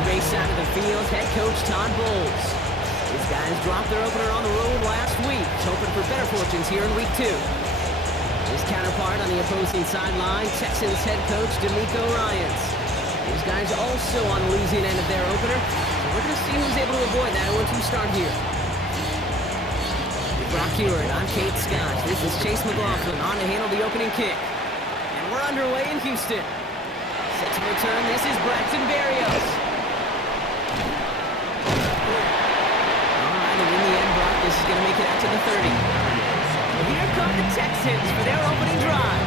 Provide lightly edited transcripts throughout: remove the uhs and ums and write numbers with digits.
Tampa Bay side of the field, head coach Todd Bowles. These guys dropped their opener on the road last week, hoping for better fortunes here in week 2. His counterpart on the opposing sideline, Texans head coach DeMeco Ryans. These guys also on the losing end of their opener, so we're going to see who's able to avoid that 1-2 start here. Brock Hewitt, I'm Kate Scott. This is Chase McLaughlin on to handle the opening kick. And we're underway in Houston. Set to return, this is Braxton Berrios. Alright, and in the end, Brock, this is going to make it out to the 30. Well, here come the Texans for their opening drive.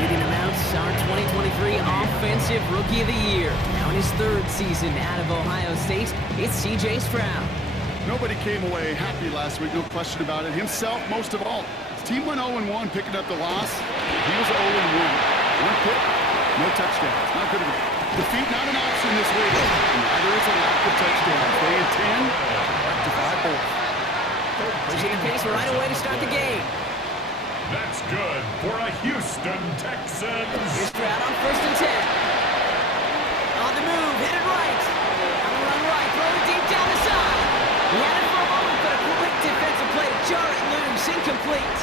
Leading them out, our 2023 Offensive Rookie of the Year. Now in his 3rd season out of Ohio State, it's C.J. Stroud. Nobody came away happy last week, no question about it. Himself, most of all. His team went 0-1, picking up the loss. He was 0-1. 1 pick, no touchdowns. Not good enough. Defeat not an option this week. Neither is a lack of touchdowns. They intend to rectify both. Pushing the pace right away to start the game. That's good for a Houston Texans. Here's Stroud on 1st and 10. On the move, hit it right. On the run right, throw it deep down the side. He had it for a moment, but a quick defensive play to jar it loose, incomplete.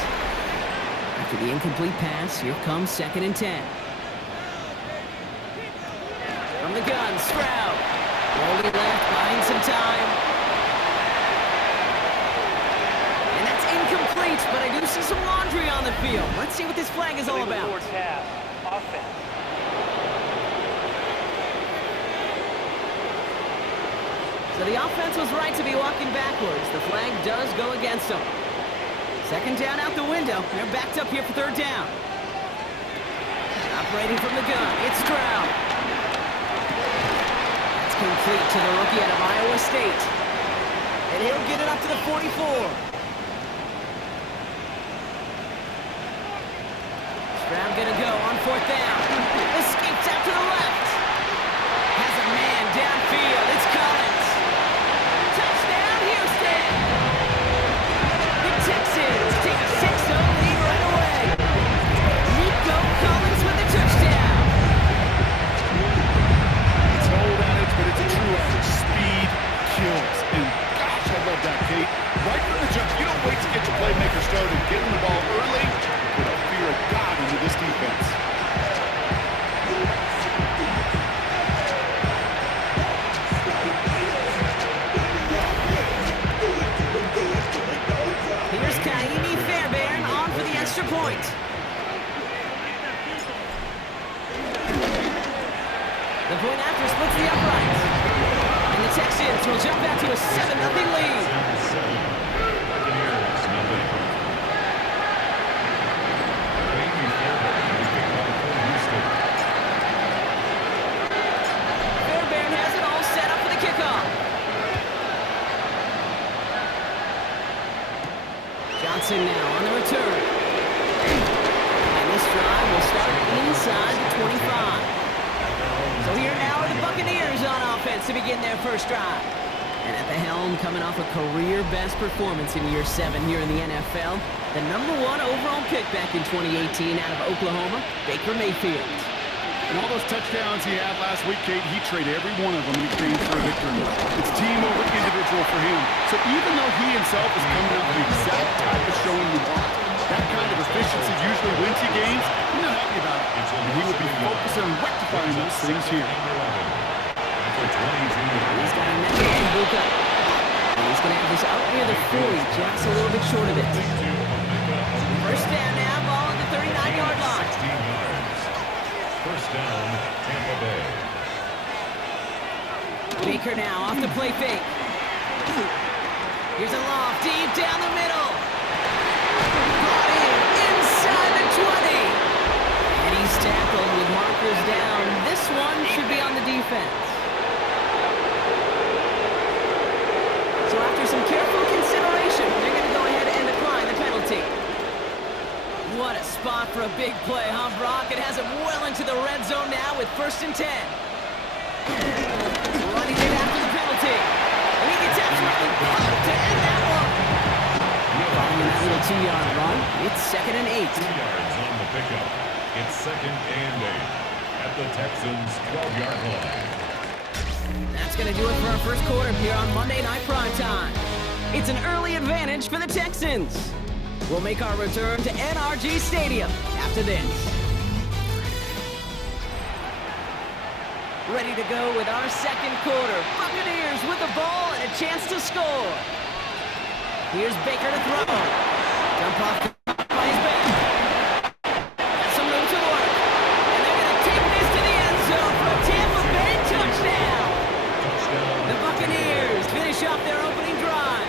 After the incomplete pass, here comes 2nd and 10. From the gun, Stroud. Rolling left, buying some time. And that's incomplete, but I do see some laundry on the field. Let's see what this flag is all about. Offense. So the offense was right to be walking backwards. The flag does go against them. 2nd down out the window. They're backed up here for 3rd down. Operating from the gun, it's Stroud. That's complete to the rookie out of Iowa State. And he'll get it up to the 44. Stroud gonna go on 4th down. Escapes out to the left. Has a man downfield. It's Collins. Touchdown, Houston! The Texans take a 6-0 lead right away. Nico Collins with the touchdown. It's an old adage, but it's a true adage. Speed kills. And gosh, I love that, Kate. Right from the jump, you don't wait to get your playmaker started. Get him the ball early. Put a fear of God into this defense. Point. The point after splits the uprights. And the Texans will jump back to a 7-0 lead. Buccaneers, nothing. Fairbairn has it all set up for the kickoff. Johnson now on the return. This drive will start inside the 25. So here now are the Buccaneers on offense to begin their first drive. And at the helm, coming off a career-best performance in year 7 here in the NFL, the #1 overall pick back in 2018 out of Oklahoma, Baker Mayfield. And all those touchdowns he had last week, Kate, he traded every one of them in exchange for a victory. It's team over individual for him. So even though he himself is coming out with the exact type of showing you want, that kind of efficiency usually wins you games. He's not happy about it. And he will be focused on rectifying those things here. He's got a net man, Bucca. And he's going to have this out near the 40, just a little bit short of it. First down now, ball at the 39-yard line. 16 yards. First down, Tampa Bay. Baker now off the play fake. Here's a loft deep down the middle. Brought in inside the 20. And he's tackled with markers down. This one should be on the defense. So after some careful consideration, they're going to go ahead and decline the penalty. What a spot for a big play, huh, Brock? It has it well into the red zone now with 1st and 10. Running it after the penalty. And he gets absolutely pumped to end that one. Following that little 2-yard run, it's 2nd and 8. 2 yards on the pickup. It's 2nd and 8 at the Texans' 12-yard line. That's going to do it for our first quarter here on Monday Night Primetime. It's an early advantage for the Texans. We'll make our return to NRG Stadium after this. Ready to go with our second quarter. Buccaneers with the ball and a chance to score. Here's Baker to throw. Jump off by his back. Got some room to work. And they're going to take this to the end zone for a Tampa Bay touchdown. The Buccaneers finish off their opening drive.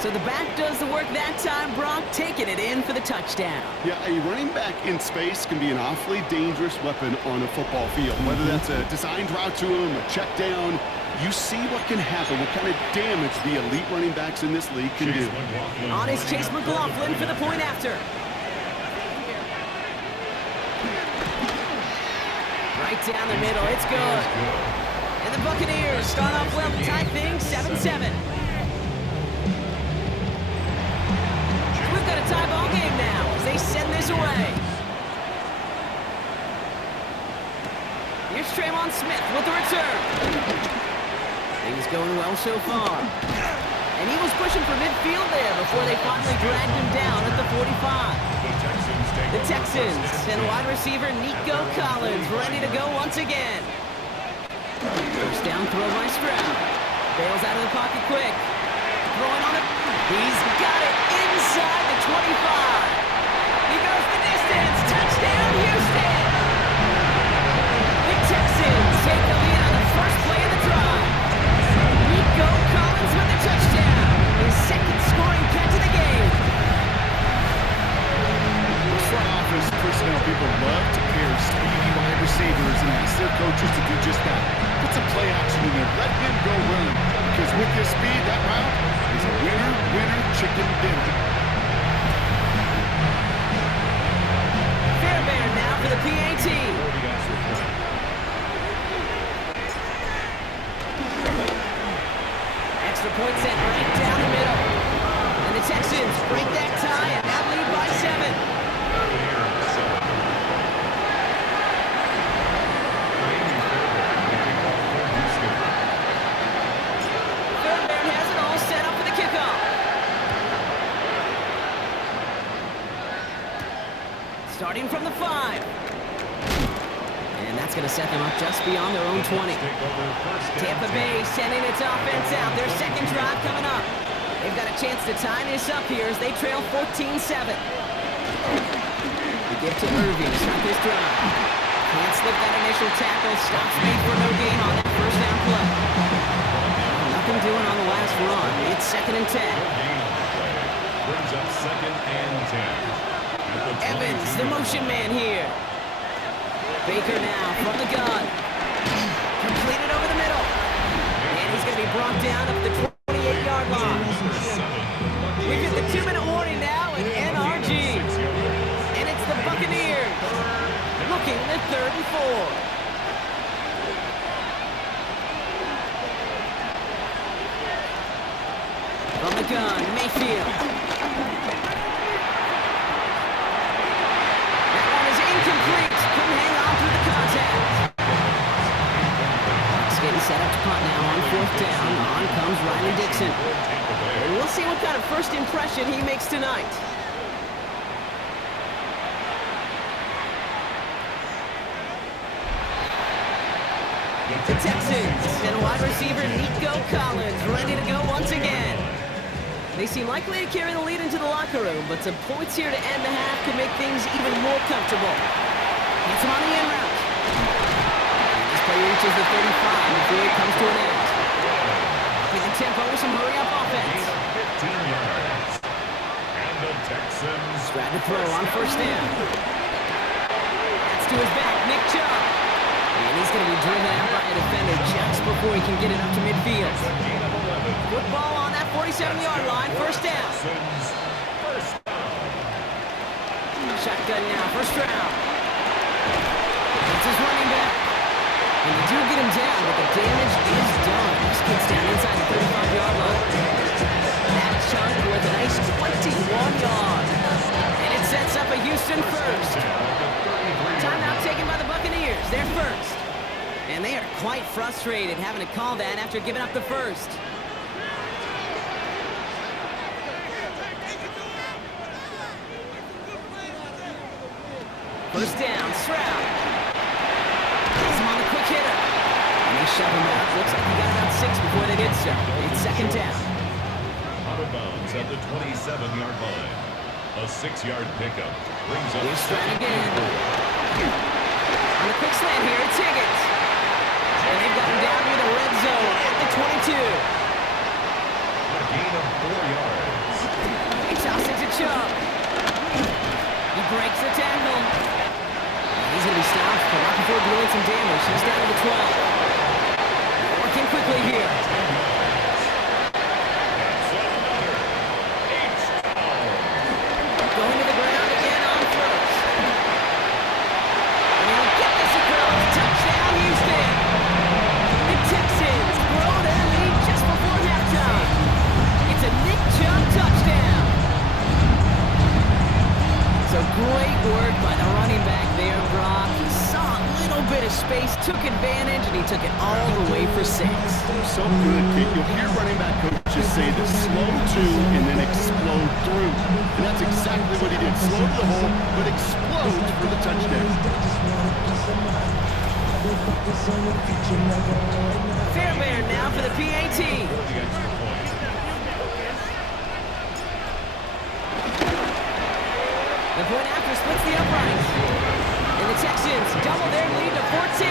So the back does the work that time. Brock taking it in for the touchdown. Yeah, a running back in space can be an awfully dangerous weapon on a football field. Whether that's a designed route to him, a check down, you see what can happen, what kind of damage the elite running backs in this league can do. On is Chase McLaughlin for the point after. Right down the middle, it's good. And the Buccaneers start off well to tie things 7-7. We've got a tie ball game now as they send this away. Here's Traymon Smith with the return. Things going well so far. And he was pushing for midfield there before they finally dragged him down at the 45. The Texans and wide receiver Nico Collins ready to go once again. First down throw by Stroud. Bails out of the pocket quick. Throwing on it. He's got it inside the 25. He goes the distance. Touchdown, Houston. The Texans take the lead on the first play of the drive. Nico Collins with the touchdown. His second scoring catch of the game. Front office personnel people love to pair speedy wide receivers and ask their coaches to do just that. Put some play action in there. Let him go run. Because with his speed, that route is a winner, winner, chicken dinner. Fairbairn now for the PAT. Extra point set right down the middle. And the Texans break that tie and now lead by 7. Fairbairn has it all set up for the kickoff. Starting from the 5. And that's going to set them up just beyond their own 20. Tampa Bay sending its offense out. Their second drive coming up. They've got a chance to tie this up here as they trail 14-7. They give to Irving to start this drive. Can't slip that initial tackle. Stops me for no gain on that first down play. Nothing doing on the last run. It's 2nd and 10. Brings up 2nd and 10. Evans, the motion man here. Baker now from the gun. Completed over the middle. And he's going to be brought down up the 28-yard line. We've hit the 2-minute warning now in NRG. And it's the Buccaneers looking at 3rd and 4. From the gun, Mayfield. That one is incomplete. Couldn't hang on through the contact. Bucks getting set up to punt now on 4th down. On comes Riley Dixon. And we'll see what kind of first impression he makes tonight. The Texans and wide receiver Nico Collins ready to go once again. They seem likely to carry the lead into the locker room, but some points here to end the half could make things even more comfortable. Gets him on the in route. This play reaches the 35 before it comes to an end. Upping the tempo with some hurry-up offense. 15 yards. And the Texans. Stride to throw on 1st down. That's to his back, Nick Chubb. And he's going to be driven out by a defender just before he can get it up to midfield. Football on that 47-yard line, 1st down. Shotgun now, 1st round. That's his running back. And they do get him down, but the damage is done. This gets down inside the 35-yard line. That chunk with a nice 21 yards. And it sets up a Houston first. Timeout taken by the Buccaneers. They're first. And they are quite frustrated having to call that after giving up the first. First down, Stroud. Gets him on the quick hitter. And they shove him out. Looks like he got about 6 before they did so. It's second down. Out of bounds at the 27-yard line. A 6-yard pickup brings up Here's Stroud again. On the quick slant here, it's Higgins. And they've got him down near the red zone at the 22. a gain of 4 yards. He tosses it to Chubb. He breaks the tackle. He's going to be stopped, but not before doing some damage. He's down to the 12. Working quickly here. Going to the ground again on first. And he'll get this across. Touchdown, Houston. The Texans grow their lead just before halftime. It's a Nick Chubb touchdown. So great work by the running back there, Brock. He saw a little bit of space, took advantage, and he took it all the way for 6. So good, kid. You'll hear running back coaches say the slow to and then explode through. And that's exactly what he did. Slow to the hole, but explodes for the touchdown. Fairbairn now for the PAT. The point after splits the uprights. And the Texans double their lead to 14.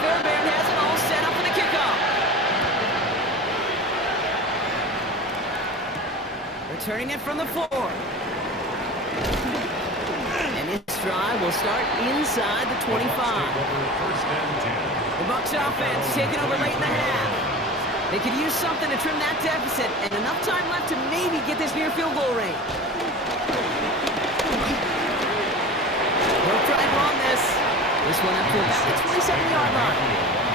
Fairbairn has it all set up for the kickoff. Returning it from the 4. And this drive will start inside the 25. The Bucs offense taking over late in the half. They could use something to trim that deficit, and enough time left to maybe get this near field goal range. They'll try and run this. This one up to about the 27-yard line.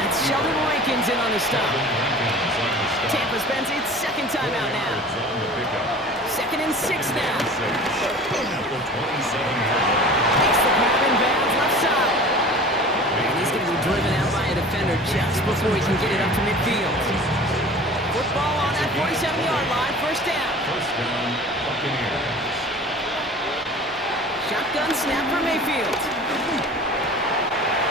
That's Sheldon Rankins in on the stop. Tampa spends its second timeout now. 2nd and 6 now. Makes the grab in bounds left side. And he's going to be driven out by a defender just before he can get it up to midfield. Football on that 47-yard line. First down. Buccaneers. Shotgun snap for Mayfield.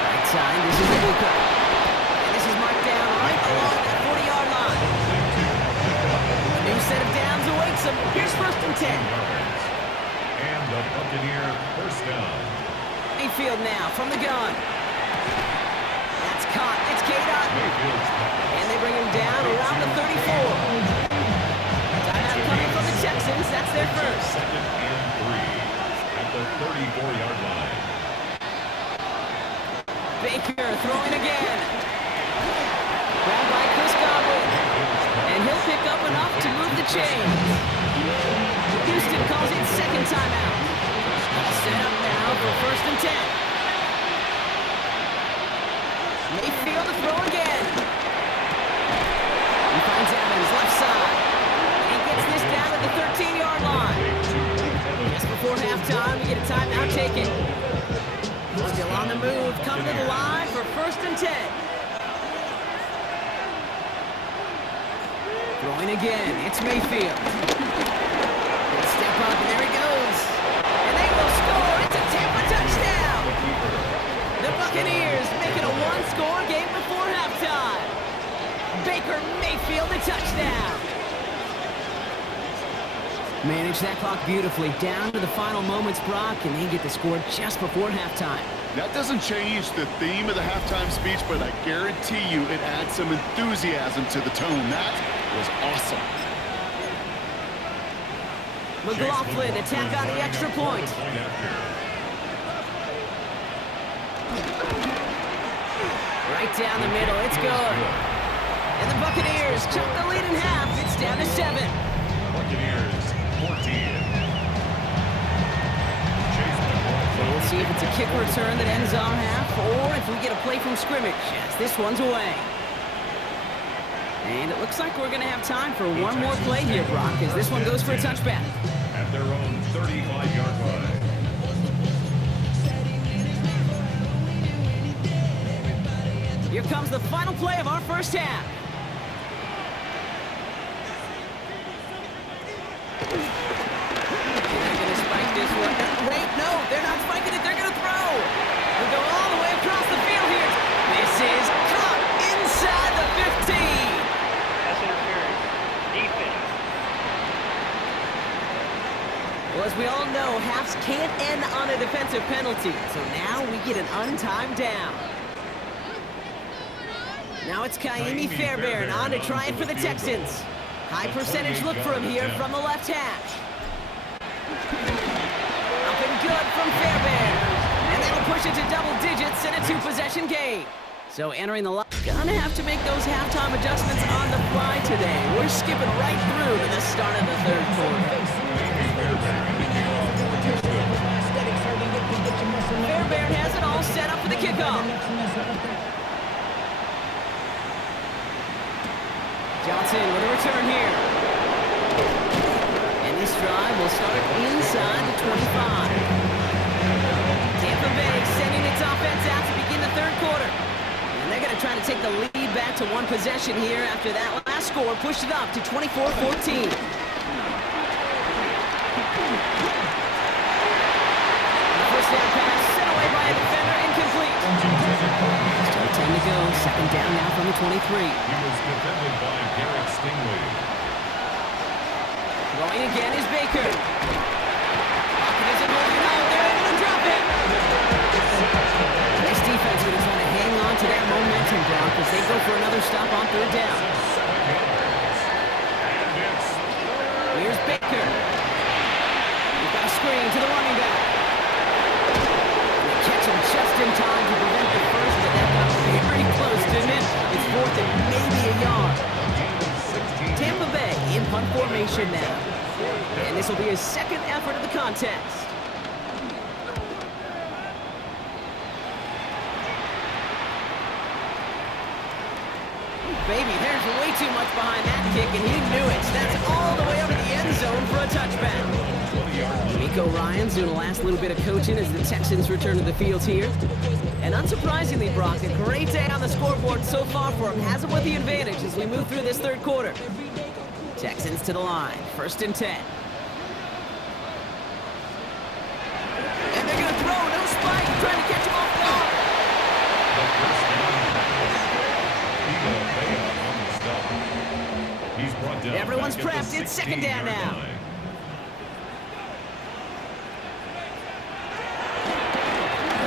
Right side, this is the Bucca. And this is marked down right along that 40-yard line. A new set of downs awaits him. Here's 1st and 10. And the Buccaneer first down. Mayfield now from the gun. That's caught. It's K-Dot. And they bring him down around the 34. Timeout coming from the Texans. That's their first. 2nd and 3 at the 34-yard line. Baker throwing again. Grabbed by Chris Godwin. And he'll pick up enough to move the chains. Houston calls it second timeout. Set up now for 1st and 10. Mayfield to throw again. He finds Evans left side. And gets this down to the 13-yard line. Just before halftime, we get a timeout taken. Still on the move, coming to the line for 1st and 10. Throwing again, it's Mayfield. Good step up, and there he goes. And they will score. It's a Tampa touchdown. The Buccaneers make it a one-score game before halftime. Baker Mayfield a touchdown. Manage that clock beautifully down to the final moments, Brock, and they get the score just before halftime. That doesn't change the theme of the halftime speech, but I guarantee you it adds some enthusiasm to the tone. That was awesome. McLaughlin attack on the extra point. Right down the middle, it's good. And the Buccaneers cut the lead in half. It's down to 7. Buccaneers 14. We'll see if it's a kick return that ends our half, or if we get a play from scrimmage, as this one's away. And it looks like we're going to have time for one more play here, Brock, as this one goes for a touchback. At their own 35-yard line. Here comes the final play of our first half. They're going to spike this one. Wait, no, they're not spiking it. They're going to throw. They'll go all the way across the field here. This is caught inside the 15. Pass interference. Defense. Well, as we all know, halves can't end on a defensive penalty. So now we get an untimed down. Now it's Kaimi Fairbairn on to try it for the Texans. High percentage look for him here from the left hash. Up and good from Fairbairn. And that'll push it to double digits in a two-possession game. So entering the line, gonna have to make those halftime adjustments on the fly today. We're skipping right through to the start of the third quarter. Fairbairn has it all set up for the kickoff. Johnson with a return here. And this drive will start inside the 25. Tampa Bay sending its offense out to begin the third quarter. And they're going to try to take the lead back to one possession here after that last score pushed it up to 24-14. The first down pass sent away by a defender, incomplete. Still 10 to go, second down now from the 23. He was defended by Garrett Stingley. Going again is Baker. Pocket isn't holding out. They're able to drop it. This defense is going to hang on to that momentum, Brock, as they go for another stop on third down. Here's Baker. He's got a screen to the running back. And they catch him just in time to prevent the first, but that got very close, didn't it? It's fourth and maybe a yard. Tampa Bay in punt formation now. And this will be his second effort of the contest. Baby, there's way too much behind that kick, and he knew it. That's all the way over the end zone for a touchback. Miko Ryans doing the last little bit of coaching as the Texans return to the field here. And unsurprisingly, Brock, a great day on the scoreboard so far for him. Has him with the advantage as we move through this third quarter. Texans to the line, 1st and 10. And they're going to throw, no spike, trying to catch him off guard. Everyone's prepped. It's second down now.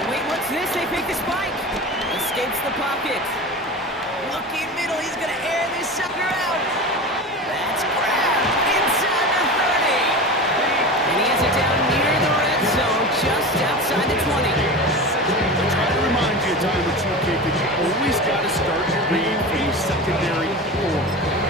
Wait, what's this? They fake the spike. Escapes the pocket. Looking middle. He's going to air this sucker out. That's grabbed inside the 30. And he has it down near the red zone, just outside the 20. I try to remind you a time or two, Kate, that you always got to start your read from the secondary four.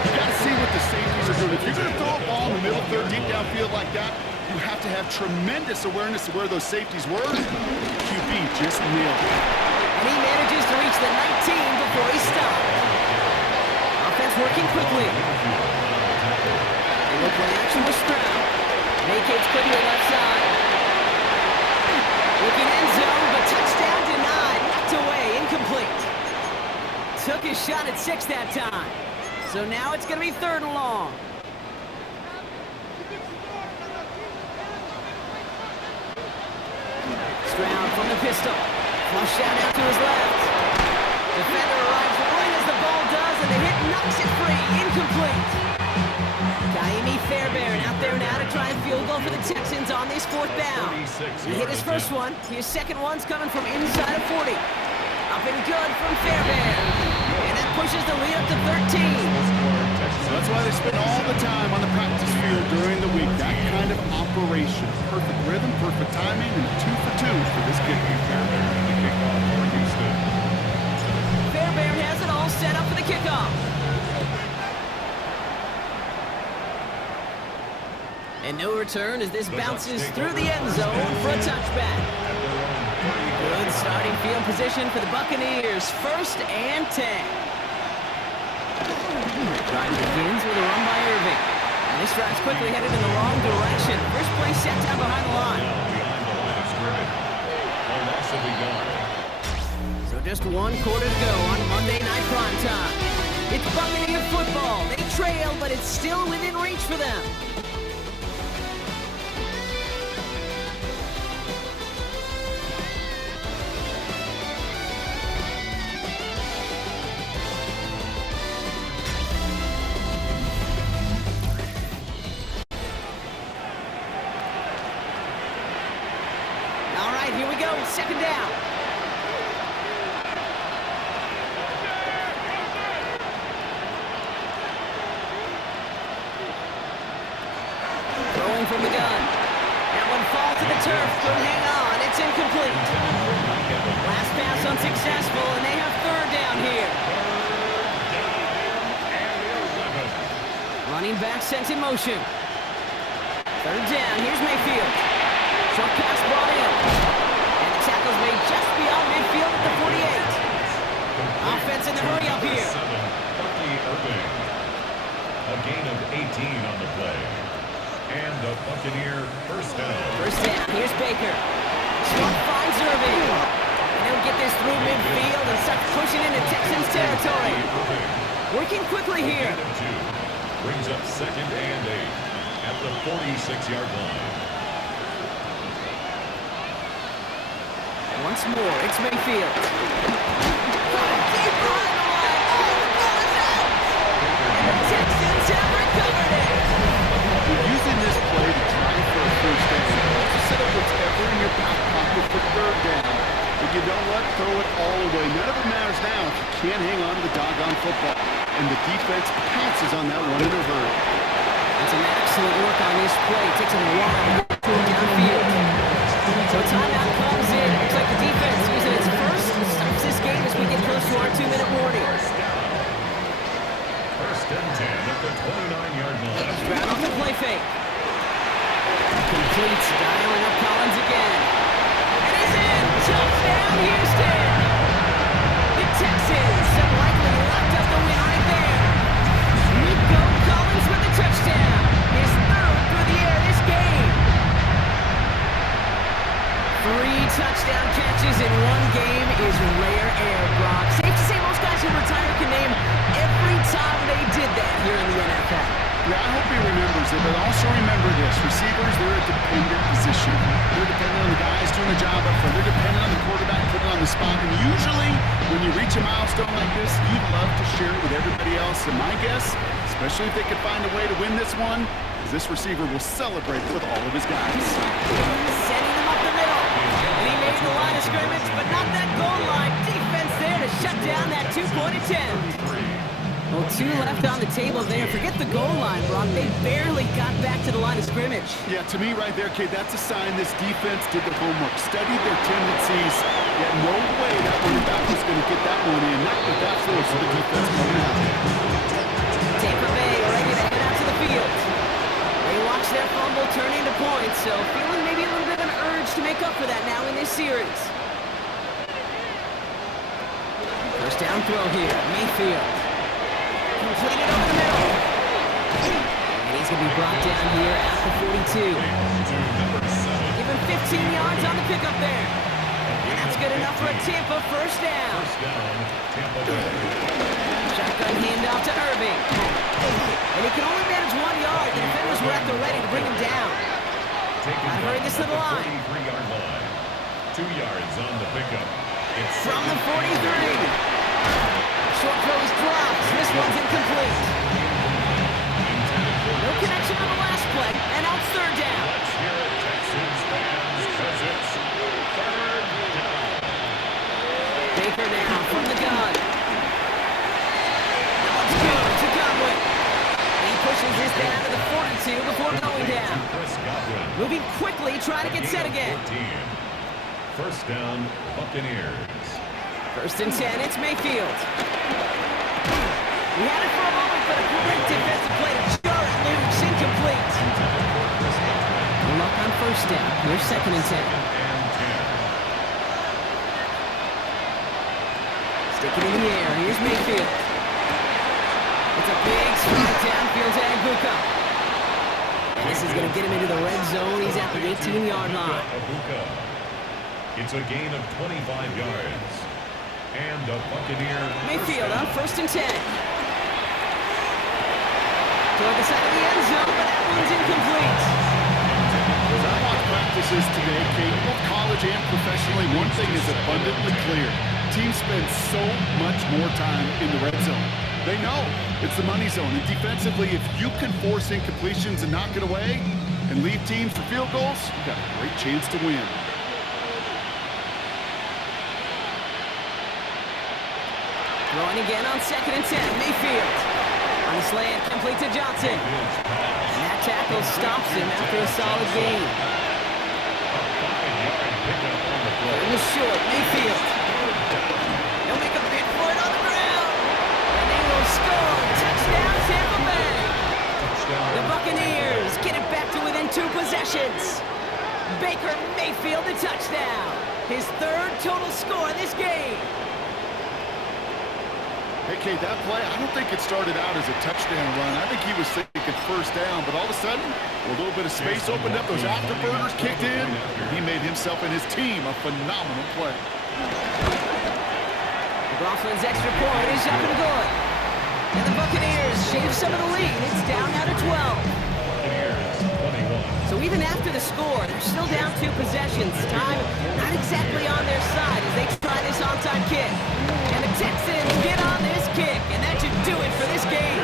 You got to see what the safeties are doing. If you're going to throw a ball in the middle third, deep downfield like that, you have to have tremendous awareness of where those safeties were. QB just nailed it. And he manages to reach the 19 before he stopped. Offense working quickly. They will play action with Stroud. Vacates quickly left side. Looking end zone, but touchdown denied. Knocked away, incomplete. Took his shot at 6 that time. So now it's going to be 3rd and long. Stroud from the pistol. Flush out to his left. Defender arrives right as the ball does, and the hit knocks it free. Incomplete. Kaimi Fairbairn out there now to try and field goal for the Texans on this 4th down. He hit his first one. His second one's coming from inside of 40. Up and good from Fairbairn. And that pushes the lead up to 13. So that's why they spend all the time on the practice field during the week. That kind of operation. Perfect rhythm, perfect timing, and 2 for 2 for this kicker. Fairbairn has it all set up for the kickoff. And no return as this bounces through the end zone for a touchback. Good starting field position for the Buccaneers. 1st and 10. Drive begins with a run by Irving. And this drive's quickly headed in the wrong direction. First play set down behind the line. Now behind the line of scrimmage. A loss of a yard. So just 1 quarter to go on Monday Night Primetime. It's Buccaneer football. They trail, but it's still within reach for them. All right, here we go. Second down. Throwing from the gun. That one falls to the turf. Couldn't hang on. It's incomplete. Last pass unsuccessful, and they have third down here. Running back sent in motion. Third down. Here's Mayfield. Short pass brought in. And the tackle's made just beyond midfield at the 48. Offense in the hurry up here. A gain of 18 on the play. And the Buccaneer first down. First down. Here's Baker. Swamp finds Irving. And he'll get this through midfield and start pushing into Texans territory. Working quickly here. Gain of 2. Brings up second and 8 at the 46-yard line. Once more, it's Mayfield. Deep behind the line. Oh, the ball is out! And the Texans have recovered it. You're using this play to try for a first down. To set up whatever in your back pocket for third down. But you know what? Throw it all away. None of it matters now if you can't hang on to the doggone football. And the defense pounces on that one in a hurry. That's an excellent work on this play. Takes him a while to pull downfield. So timeout comes in. Looks like the defense using its first stops this game as we get close to our 2-minute warning. First and 10 at the 29-yard line. Stroud off the play fake. Completes, dialing up Collins again. And he's in! Touchdown, Houston! The Texans have likely locked up the win right there. Nico Collins with the touchdown. His third through the air this game. 3 touchdown catches in one game is rare air, Brock. Safe to say most guys who retire can name every time they did that here in the NFL. Yeah, I hope he remembers it, but also remember this. Receivers, they're a dependent position. They're dependent on the guys doing the job up front. They're dependent on the quarterback putting on the spot. And usually, when you reach a milestone like this, you'd love to share it with everybody else. And my guess, especially if they could find a way to win this one, is this receiver will celebrate it with all of his guys. Sending them up the middle. And he made the line of scrimmage, but not that goal line. Defense there to shut down that 2-point attempt. Well, 2 left on the table there. Forget the goal line, Brock. They barely got back to the line of scrimmage. Yeah, to me right there, Kate, that's a sign this defense did their homework, studied their tendencies. Yet no way that running back was going to get that one in. Not with that force of the defense coming out. Tampa Bay ready to head out to the field. They watch their fumble turn into points, so feeling maybe a little bit of an urge to make up for that now in this series. First down throw here, Mayfield. Completed over the middle. And he's going to be brought down here at the 42. Give him 15 yards on the pickup there. And that's good enough for a Tampa first down. Tampa Bay. Shotgun handoff to Irving. And he can only manage 1 yard. The defenders were at the ready to bring him down. Gotta hurry this to the line. 43-yard line. 2 yards on the pickup. It's From the 43. Short throw is dropped. This one's incomplete. No connection on the last play. And now it's third down. Let's hear it, Texans fans, because it's third down. Baker now from the gun. That one's good to Godwin. He pushes this down to the 42 before going down. Chris Godwin. Moving quickly, trying to get set again. 14. First down, Buccaneers. First and 10, it's Mayfield. We had it for a moment, but a great defensive play to jar it loose, incomplete. Luck on first down. Here's second and 10. Stick it in the air. Here's Mayfield. It's a big strike downfield to Aguka. And this is going to get him into the red zone. He's at the 18-yard line. It's a gain of 25 yards. And a Buccaneer. Mayfield on 1st and 10. Toward the side of the end zone, but that one's incomplete. As I watch practices today, Kate, both college and professionally, one thing is abundantly clear. Teams spend so much more time in the red zone. They know it's the money zone. And defensively, if you can force incompletions and knock it away and leave teams for field goals, you've got a great chance to win. Throwing again on 2nd and 10. Mayfield. On the slant, complete to Johnson. And that tackle stops him after a solid gain. In the short, Mayfield. They'll make a big for it on the ground. And they will score. Touchdown, Tampa Bay. The Buccaneers get it back to within 2 possessions. Baker Mayfield the touchdown. His 3rd total score in this game. Hey, Kate, that play, I don't think it started out as a touchdown run. I think he was thinking 1st down, but all of a sudden, a little bit of space opened up, those afterburners kicked in, and he made himself and his team a phenomenal play. McLaughlin's extra point is up and good. And the Buccaneers shave some of the lead. It's down now to 12. So even after the score, they're still down 2 possessions. Time not exactly on their side as they try this onside kick. And the Texans get on this kick, and that should do it for this game.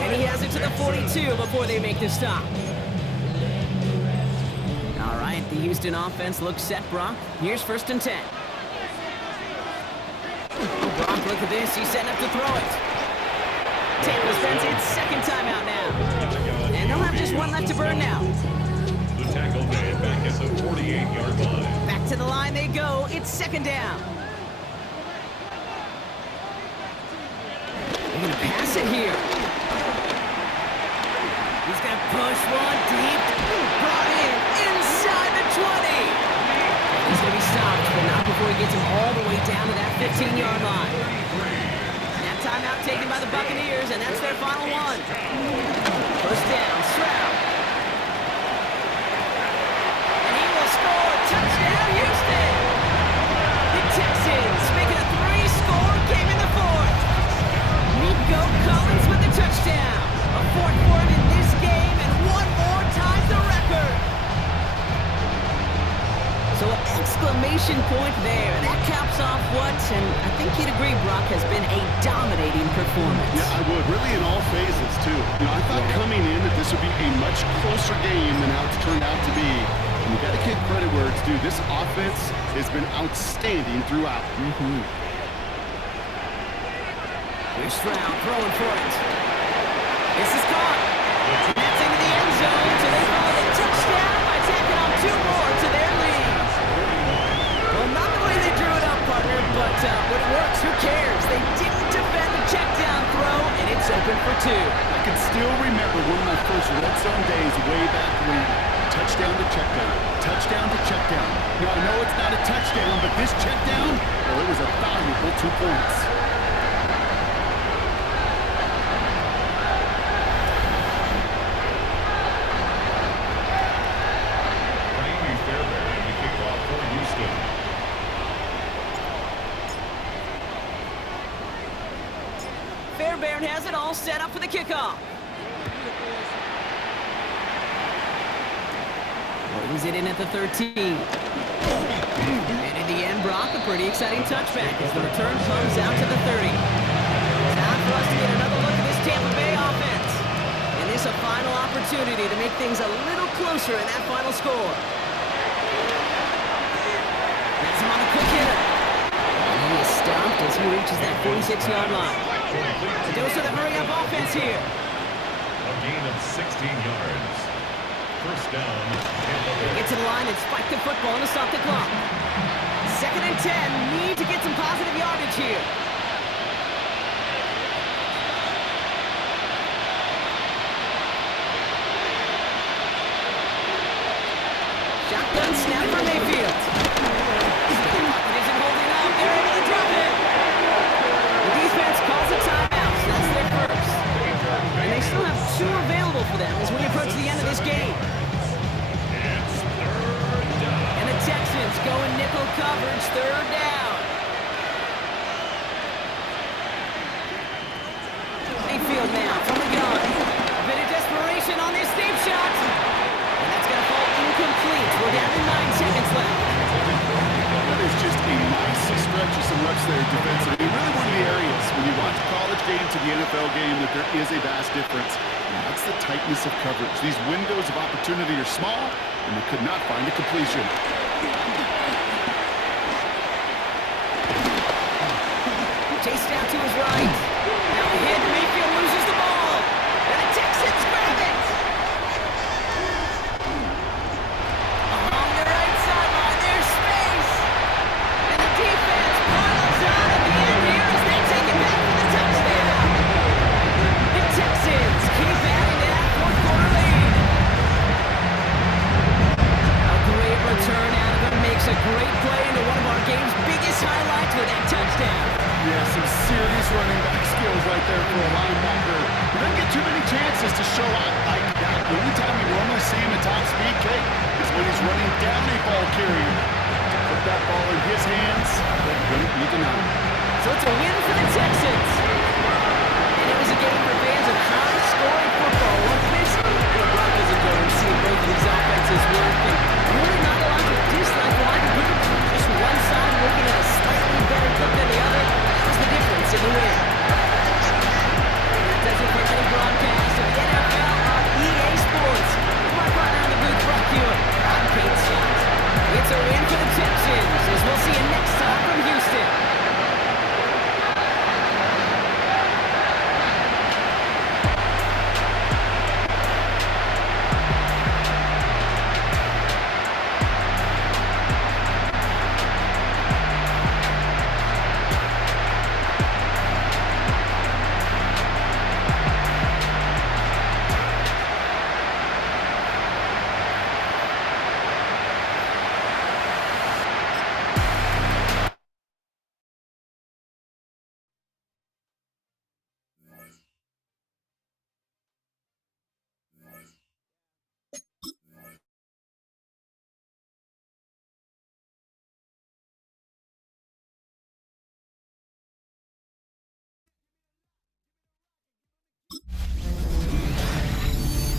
And he has it to the 42 before they make the stop. All right, the Houston offense looks set, Brock. Here's 1st and 10. Brock, look at this. He's setting up to throw it. Tampa spends its 2nd timeout now. And they'll have just 1 left to burn now. The tackle made back at the 48-yard line. Back to the line they go. It's 2nd down. They're going to pass it here. He's going to push one deep. Brought in inside the 20. And he's going to be stopped, but not before he gets him all the way down to that 15-yard line. And that timeout taken by the Buccaneers, and that's their final one. 1st down, Stroud. And he will score. Touchdown, Houston. The Texans making a 3-score game in the 4th. Nico Collins with the touchdown. A 4th for him in this game, and 1 more times the record. So an exclamation point there. That caps off what, and I think you'd agree, Brock, has been a dominating performance. Yeah, I would. Really in all phases, too. You know, I thought coming in that this would be a much closer game than how it's turned out to be. And you got to give credit where it's due. This offense has been outstanding throughout. Here's Stroud throwing for it. This is caught. That's into the end zone, so they call it a touchdown by tacking on 2 more to their lead. Well, not the way they drew it up, partner, but when it works, who cares? They didn't defend the check down throw, and it's open for 2. I can still remember one of my first red zone days way back when. Touchdown to check down. Touchdown to check down. Now, I know it's not a touchdown, but this check down, well, it was a valuable 2 points. Fairbairn has it all set up for the kickoff. Brings it in at the 13. And in the end, Brock, a pretty exciting touchback as the return comes out to the 30. Time for us to get another look at this Tampa Bay offense. And this a final opportunity to make things a little closer in that final score. That's him on the quick hitter. And he is stopped as he reaches that 46-yard line. A dose of the hurry-up offense here. A gain of 16 yards. 1st down. Get to the line and spike the football to stop the clock. 2nd and 10. Need to get some positive yardage here. Shotgun snap for Mayfield. It isn't holding up. They're able to drop it. The defense calls a timeout. So that's their first. for them as we approach the end of this game. It's third down. And the Texans go in nickel coverage, third down. Mayfield now from the gun. A bit of desperation on this deep shot. And that's going to fall incomplete. We're down to 9 seconds left. That is just a nice stretch of some reps there defensively. Really one of the areas when you watch a college game to the NFL game that there is a vast difference. And that's the tightness of coverage. These windows of opportunity are small, and they could not find a completion. Chased out to his right. Now ahead, Mayfield loses the ball. And the Texans grab it. Along the right sideline, there's space. And the defense piles on at the end here as they take it back for the touchdown. The Texans keep adding to that fourth-quarter lead. A great return out of him makes a great play into one of our game's biggest highlights with that touchdown. Yeah, some serious running back skills right there for a linebacker. He doesn't get too many chances to show out like that. The only time you normally see him at top speed, Kate, is when he's running down a ball carrier. Put that ball in his hands, that wouldn't be denied. So it's a win for the Texans. And it was a game for fans of high-scoring football. Like this, the Broncos are going to see both of these offenses work. And really not a lot of dislike for either group. Just one side working at a slightly better clip than the other. That was the difference in the win. That does it for any broadcast of the NFL on EA Sports. My partner in the booth, Brock Hewitt. I'm Kate Scott. It's a win for the Texans, as we'll see you next time from Houston.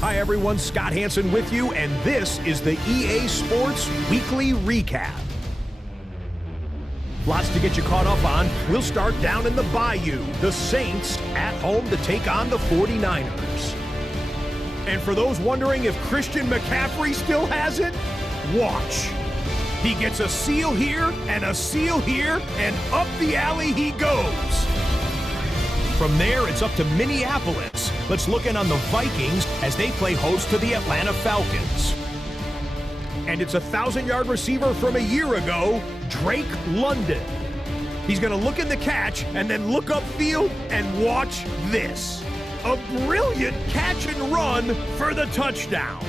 Hi everyone, Scott Hansen with you, and this is the EA Sports Weekly Recap. Lots to get you caught up on. We'll start down in the Bayou. The Saints at home to take on the 49ers. And for those wondering if Christian McCaffrey still has it, watch. He gets a seal here, and up the alley he goes. From there, it's up to Minneapolis. Let's look in on the Vikings as they play host to the Atlanta Falcons. And it's a 1,000-yard receiver from a year ago, Drake London. He's going to look in the catch and then look upfield and watch this. A brilliant catch and run for the touchdown.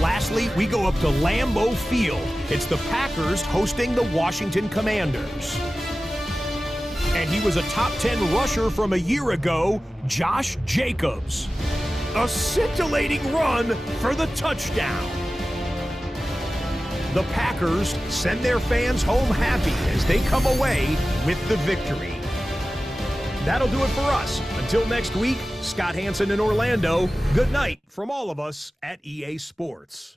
Lastly, we go up to Lambeau Field. It's the Packers hosting the Washington Commanders. And he was a top 10 rusher from a year ago, Josh Jacobs. A scintillating run for the touchdown. The Packers send their fans home happy as they come away with the victory. That'll do it for us. Until next week, Scott Hansen in Orlando, good night from all of us at EA Sports.